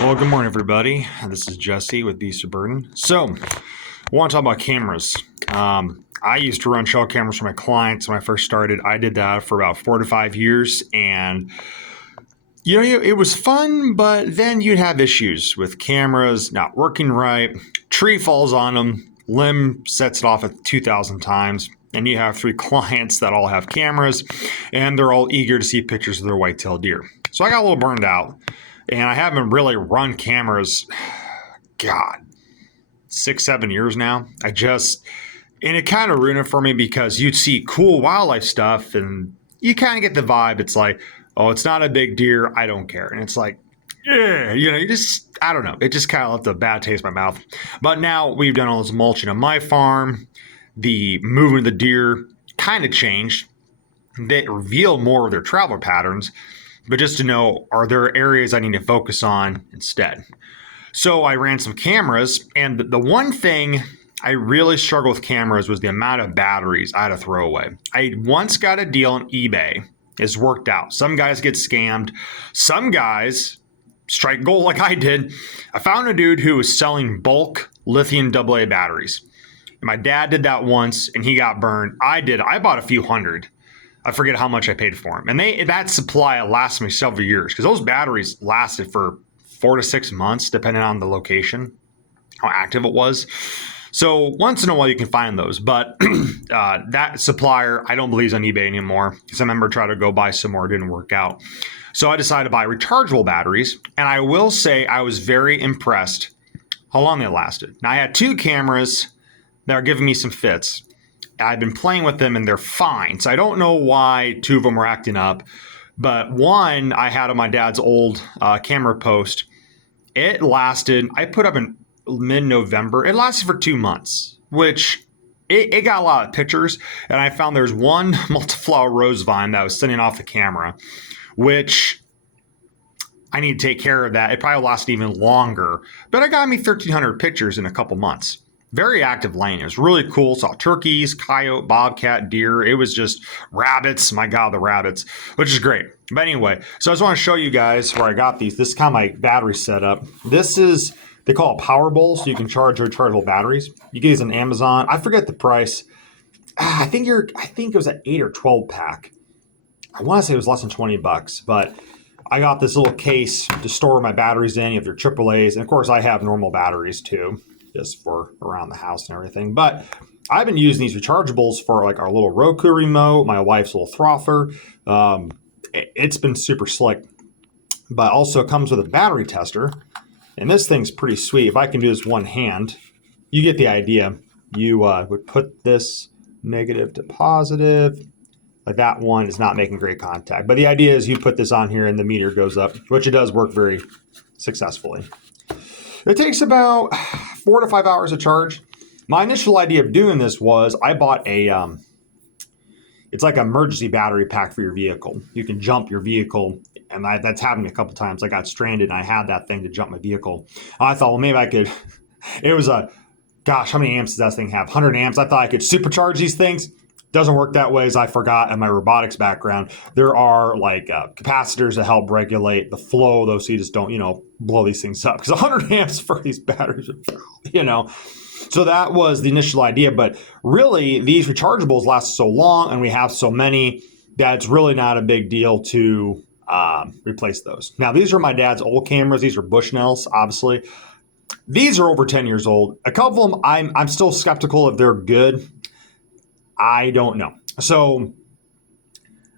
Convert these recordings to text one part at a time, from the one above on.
Well, good morning, everybody. This is Jesse with Beast of Burden. So, I want to talk about cameras. I used to run shell cameras for my clients when I first started. I did that for about 4 to 5 years, and it was fun, but then you'd have issues with cameras not working right. Tree falls on them, limb sets it off at 2,000 times, and you have 3 clients that all have cameras, and they're all eager to see pictures of their white-tailed deer. So I got a little burned out, and I haven't really run cameras, God, 6, 7 years now. And it kind of ruined it for me because you'd see cool wildlife stuff, and you kind of get the vibe. It's like, oh, it's not a big deer. I don't care. And it's like, yeah, I don't know. It just kind of left a bad taste in my mouth. But now we've done all this mulching on my farm. The movement of the deer kind of changed. They reveal more of their travel patterns, but just to know, are there areas I need to focus on instead? So I ran some cameras, and the one thing I really struggled with cameras was the amount of batteries I had to throw away. I once got a deal on eBay. It's worked out. Some guys get scammed. Some guys strike gold like I did. I found a dude who was selling bulk lithium AA batteries. My dad did that once, and he got burned. I bought a few hundred. I forget how much I paid for them. And that supply lasted me several years because those batteries lasted for 4 to 6 months, depending on the location, how active it was. So once in a while you can find those, but that supplier I don't believe is on eBay anymore because I remember trying to go buy some more, it didn't work out. So I decided to buy rechargeable batteries, and I will say I was very impressed how long they lasted. Now I had 2 cameras that are giving me some fits. I've been playing with them and they're fine. So I don't know why 2 of them were acting up, but one I had on my dad's old camera post. It lasted, I put up in mid-November. It lasted for 2 months, which it got a lot of pictures. And I found there's one multiflower rose vine that was sitting off the camera, which I need to take care of that. It probably lasted even longer, but it got me 1,300 pictures in a couple months. Very active lane. It was really cool. Saw turkeys, coyote, bobcat, deer. It was just rabbits. My God, the rabbits, which is great. But anyway, so I just want to show you guys where I got these. This is kind of my battery setup. This is, they call it Power Bowl, so you can charge rechargeable batteries. You get these on Amazon. I forget the price. I think it was an 8 or 12 pack. I want to say it was less than $20, but I got this little case to store my batteries in. You have your AAAs, and of course I have normal batteries too, just for around the house and everything. But I've been using these rechargeables for like our little Roku remote, my wife's little frother. It's been super slick, but also it comes with a battery tester. And this thing's pretty sweet. If I can do this one hand, you get the idea. You would put this negative to positive. Like that one is not making great contact. But the idea is you put this on here and the meter goes up, which it does work very successfully. It takes about 4 to 5 hours to charge. My initial idea of doing this was I bought it's like an emergency battery pack for your vehicle. You can jump your vehicle, and that's happened me a couple times. I got stranded and I had that thing to jump my vehicle. I thought, well, maybe I could, it was gosh, how many amps does that thing have? 100 amps. I thought I could supercharge these things. Doesn't work that way, as I forgot in my robotics background. There are like capacitors that help regulate the flow, though, so you just don't, blow these things up. Because 100 amps for these batteries, So that was the initial idea. But really, these rechargeables last so long, and we have so many, that it's really not a big deal to replace those. Now, these are my dad's old cameras. These are Bushnells, obviously. These are over 10 years old. A couple of them, I'm still skeptical if they're good. I don't know. So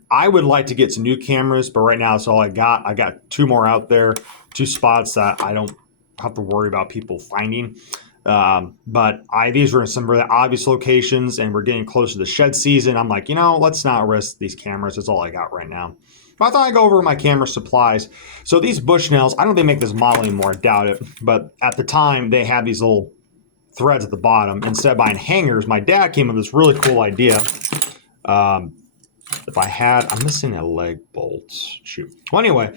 I would like to get some new cameras, but right now that's all I got. I got 2 more out there, 2 spots that I don't have to worry about people finding. But these were in some really obvious locations, and we're getting close to the shed season. I'm like, let's not risk these cameras. That's all I got right now. But I thought I'd go over my camera supplies. So these Bushnells, I don't think they make this model anymore. I doubt it. But at the time, they had these little threads at the bottom. Instead of buying hangers, my dad came up with this really cool idea. I'm missing a leg bolt. Shoot. Well, anyway,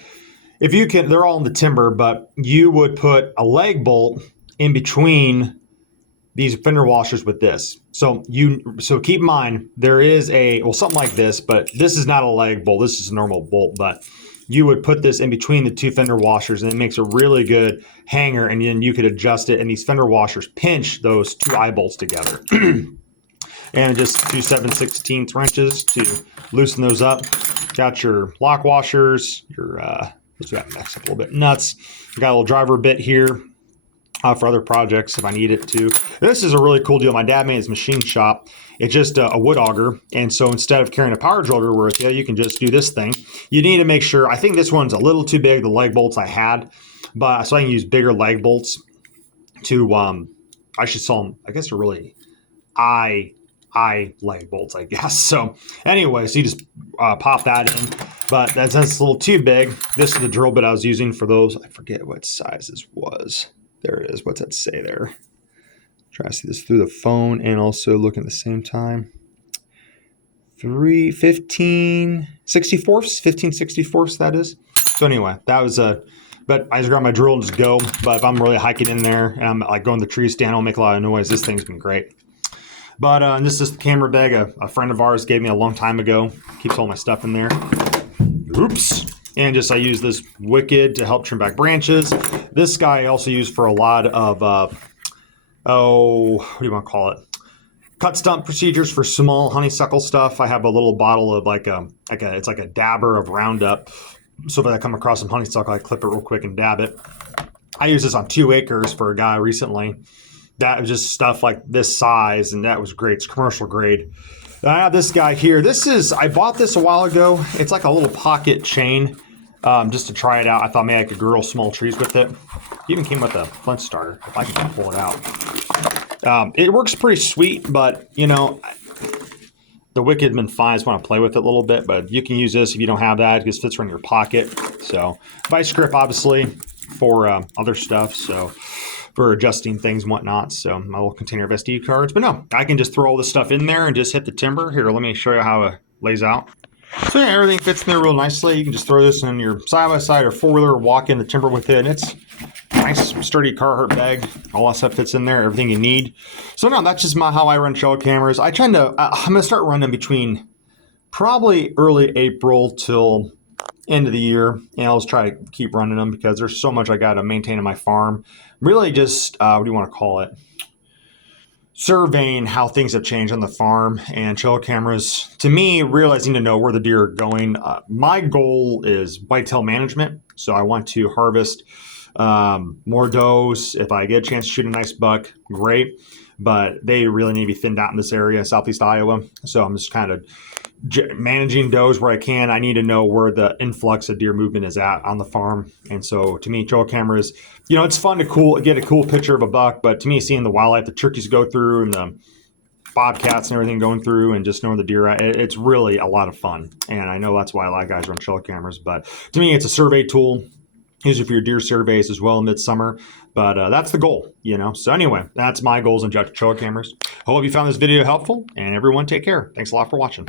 if you can, they're all in the timber, but you would put a leg bolt in between these fender washers with this. So keep in mind, there is something like this, but this is not a leg bolt. This is a normal bolt, but you would put this in between the two fender washers, and it makes a really good hanger, and then you could adjust it, and these fender washers pinch those two eye bolts together. And just do 7/16 wrenches to loosen those up. Got your lock washers, your let's got mixed up a little bit, nuts. Got a little driver bit here for other projects if I need it to. This is a really cool deal. My dad made his machine shop. It's just a wood auger, and so instead of carrying a power drill everywhere with you, you can just do this thing. You need to make sure, I think this one's a little too big, the leg bolts I had, but so I can use bigger leg bolts to, I should sell them, I guess they're really eye leg bolts, I guess. So anyway, so you just pop that in, but that's a little too big. This is the drill bit I was using for those. I forget what size this was. There it is. What's that say there? Try to see this through the phone and also look at the same time. 15/64, that is. So anyway, that was but I just grab my drill and just go. But if I'm really hiking in there and I'm like going to the tree stand, I'll make a lot of noise. This thing's been great. But this is the camera bag a friend of ours gave me a long time ago. Keeps all my stuff in there. Oops. And just I use this Wicked to help trim back branches. This guy I also use for a lot of, what do you want to call it? Cut stump procedures for small honeysuckle stuff. I have a little bottle of it's like a dabber of Roundup. So if I come across some honeysuckle, I clip it real quick and dab it. I use this on 2 acres for a guy recently. That was just stuff like this size, and that was great. It's commercial grade. I have this guy here. I bought this a while ago. It's like a little pocket chain, just to try it out. I thought maybe I could grill small trees with it. It even came with a flint starter, if I can pull it out. It works pretty sweet, but you know, the Wicked been fine. I just want to play with it a little bit, but you can use this if you don't have that. It just fits right in your pocket. So vice grip, obviously, for other stuff. So for adjusting things and whatnot. So my little container of SD cards. But no, I can just throw all this stuff in there and just hit the timber. Here, let me show you how it lays out. So yeah, everything fits in there real nicely. You can just throw this in your side-by-side or four-wheeler, walk in the timber with it, and it's a nice, sturdy Carhartt bag. All that stuff fits in there, everything you need. So no, that's just how I run trail cameras. I'm going to start running between probably early April till end of the year, and I'll just try to keep running them because there's so much I got to maintain in my farm. Really just, what do you want to call it? Surveying how things have changed on the farm, and trail cameras, to me, realizing to know where the deer are going. My goal is whitetail management, so I want to harvest more does. If I get a chance to shoot a nice buck, great, but they really need to be thinned out in this area, southeast Iowa, so I'm just kind of managing does where I can. I need to know where the influx of deer movement is at on the farm. And so to me, trail cameras, you know, it's fun to get a cool picture of a buck, but to me, seeing the wildlife, the turkeys go through and the bobcats and everything going through and just knowing the deer, it's really a lot of fun. And I know that's why a lot of guys run trail cameras, but to me, it's a survey tool. Usually for your deer surveys as well in midsummer, but that's the goal, you know. So anyway, that's my goals on trail cameras. I hope you found this video helpful, and everyone take care. Thanks a lot for watching.